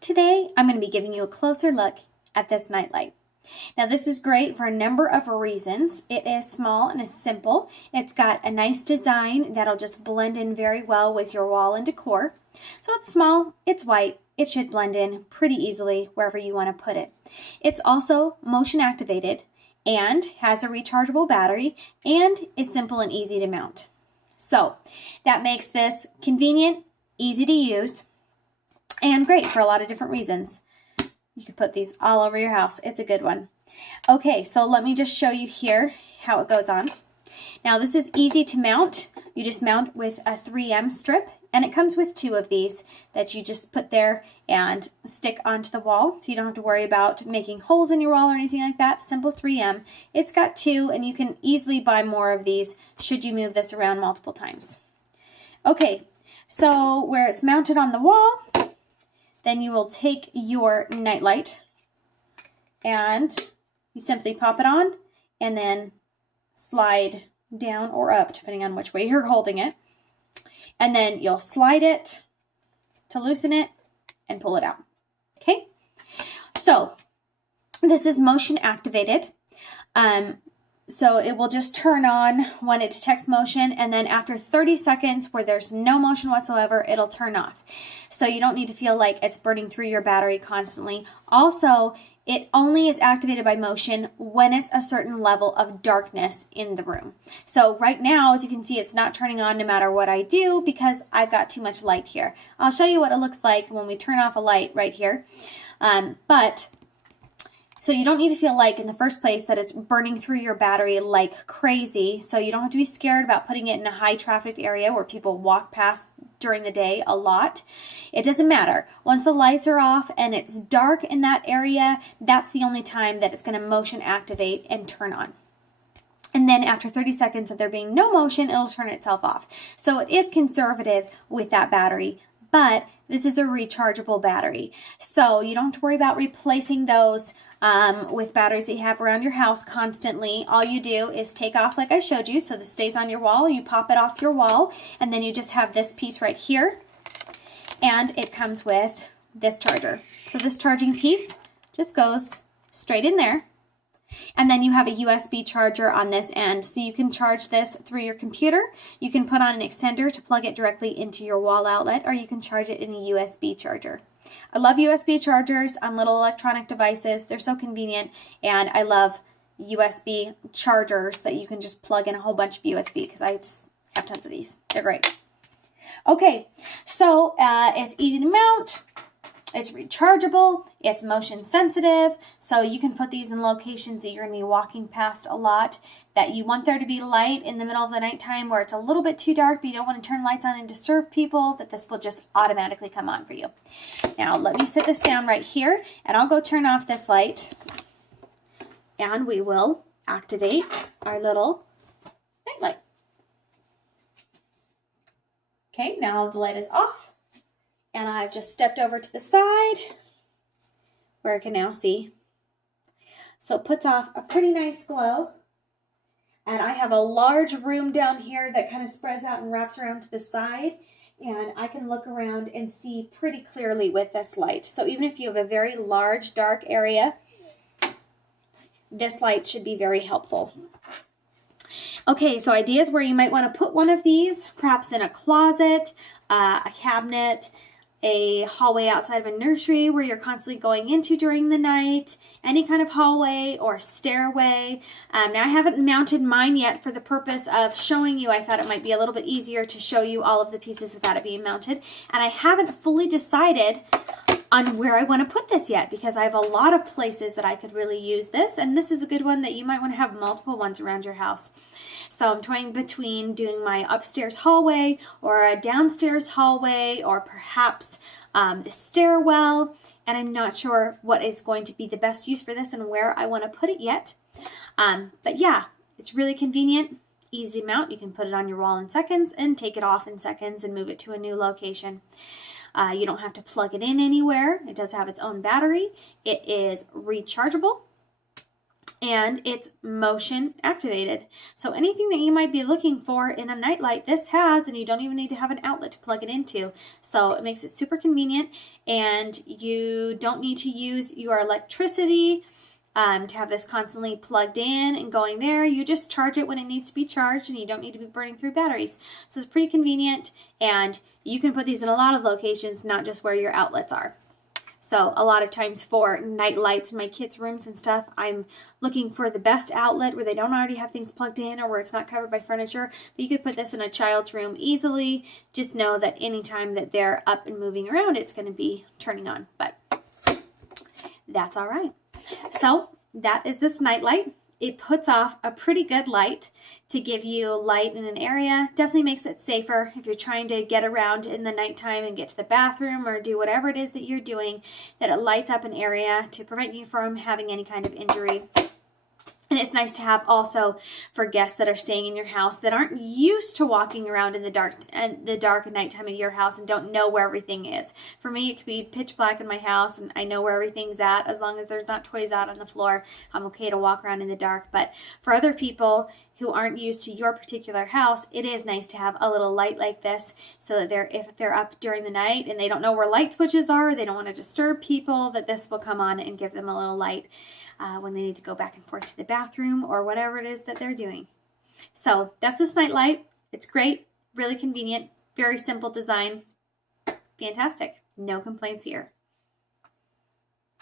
Today, I'm going to be giving you a closer look at this nightlight. Now, this is great for a number of reasons. It is small and it's simple. It's got a nice design that'll just blend in very well with your wall and decor. So it's small, it's white, it should blend in pretty easily wherever you want to put it. It's also motion activated and has a rechargeable battery and is simple and easy to mount. So that makes this convenient, easy to use, and great for a lot of different reasons. You can put these all over your house. It's a good one. Okay, so let me just show you here how it goes on. Now this is easy to mount. You just mount with a 3M strip, and it comes with 2 of these that you just put there and stick onto the wall, so you don't have to worry about making holes in your wall or anything like that. Simple 3M. It's got 2, and you can easily buy more of these should you move this around multiple times. Okay, so where it's mounted on the wall, then you will take your nightlight and you simply pop it on and then slide down or up, depending on which way you're holding it. And then you'll slide it to loosen it and pull it out. Okay, so this is motion activated. So it will just turn on when it detects motion, and then after 30 seconds where there's no motion whatsoever, it'll turn off. So you don't need to feel like it's burning through your battery constantly. Also, it only is activated by motion when it's a certain level of darkness in the room. So right now, as you can see, it's not turning on no matter what I do because I've got too much light here. I'll show you what it looks like when we turn off a light right here. So you don't need to feel like in the first place that it's burning through your battery like crazy. So you don't have to be scared about putting it in a high trafficked area where people walk past during the day a lot. It doesn't matter. Once the lights are off and it's dark in that area, that's the only time that it's going to motion activate and turn on. And then after 30 seconds of there being no motion, it'll turn itself off. So it is conservative with that battery. But this is a rechargeable battery. So you don't have to worry about replacing those with batteries that you have around your house constantly. All you do is take off like I showed you, so this stays on your wall. You pop it off your wall, and then you just have this piece right here. And it comes with this charger. So this charging piece just goes straight in there. And then you have a USB charger on this end, so you can charge this through your computer. You can put on an extender to plug it directly into your wall outlet, or you can charge it in a USB charger. I love USB chargers on little electronic devices. They're so convenient, and I love USB chargers that you can just plug in a whole bunch of USB because I just have tons of these. They're great. Okay, so it's easy to mount. It's rechargeable, it's motion sensitive, so you can put these in locations that you're going to be walking past a lot, that you want there to be light in the middle of the nighttime where it's a little bit too dark, but you don't want to turn lights on and disturb people, that this will just automatically come on for you. Now, let me sit this down right here, and I'll go turn off this light, and we will activate our little nightlight. Okay, now the light is off. And I've just stepped over to the side where I can now see. So it puts off a pretty nice glow. And I have a large room down here that kind of spreads out and wraps around to the side. And I can look around and see pretty clearly with this light. So even if you have a very large, dark area, this light should be very helpful. Okay, so ideas where you might want to put one of these, perhaps in a closet, a cabinet, a hallway outside of a nursery where you're constantly going into during the night, any kind of hallway or stairway. Now I haven't mounted mine yet for the purpose of showing you. I thought it might be a little bit easier to show you all of the pieces without it being mounted. And I haven't fully decided on where I want to put this yet because I have a lot of places that I could really use this, and this is a good one that you might want to have multiple ones around your house. So I'm toying between doing my upstairs hallway or a downstairs hallway or perhaps the stairwell, and I'm not sure what is going to be the best use for this and where I want to put it yet. But yeah, it's really convenient, easy to mount. You can put it on your wall in seconds and take it off in seconds and move it to a new location. You don't have to plug it in anywhere. It does have its own battery. It is rechargeable. and it's motion activated. So anything that you might be looking for in a nightlight, this has, and you don't even need to have an outlet to plug it into. So it makes it super convenient, and you don't need to use your electricity to have this constantly plugged in and going there. You just charge it when it needs to be charged, and you don't need to be burning through batteries. So it's pretty convenient, and you can put these in a lot of locations, not just where your outlets are. So a lot of times for night lights in my kids' rooms and stuff, I'm looking for the best outlet where they don't already have things plugged in or where it's not covered by furniture. But you could put this in a child's room easily. Just know that anytime that they're up and moving around, it's going to be turning on. But that's all right. So that is this night light. It puts off a pretty good light to give you light in an area. Definitely makes it safer if you're trying to get around in the nighttime and get to the bathroom or do whatever it is that you're doing, that it lights up an area to prevent you from having any kind of injury. And it's nice to have also for guests that are staying in your house that aren't used to walking around in the dark and nighttime of your house and don't know where everything is. For me, it could be pitch black in my house and I know where everything's at. As long as there's not toys out on the floor, I'm okay to walk around in the dark. But for other people who aren't used to your particular house, it is nice to have a little light like this so that if they're up during the night and they don't know where light switches are, they don't want to disturb people, that this will come on and give them a little light when they need to go back and forth to the bathroom or whatever it is that they're doing. So that's this night light. It's great, really convenient, very simple design. Fantastic. No complaints here.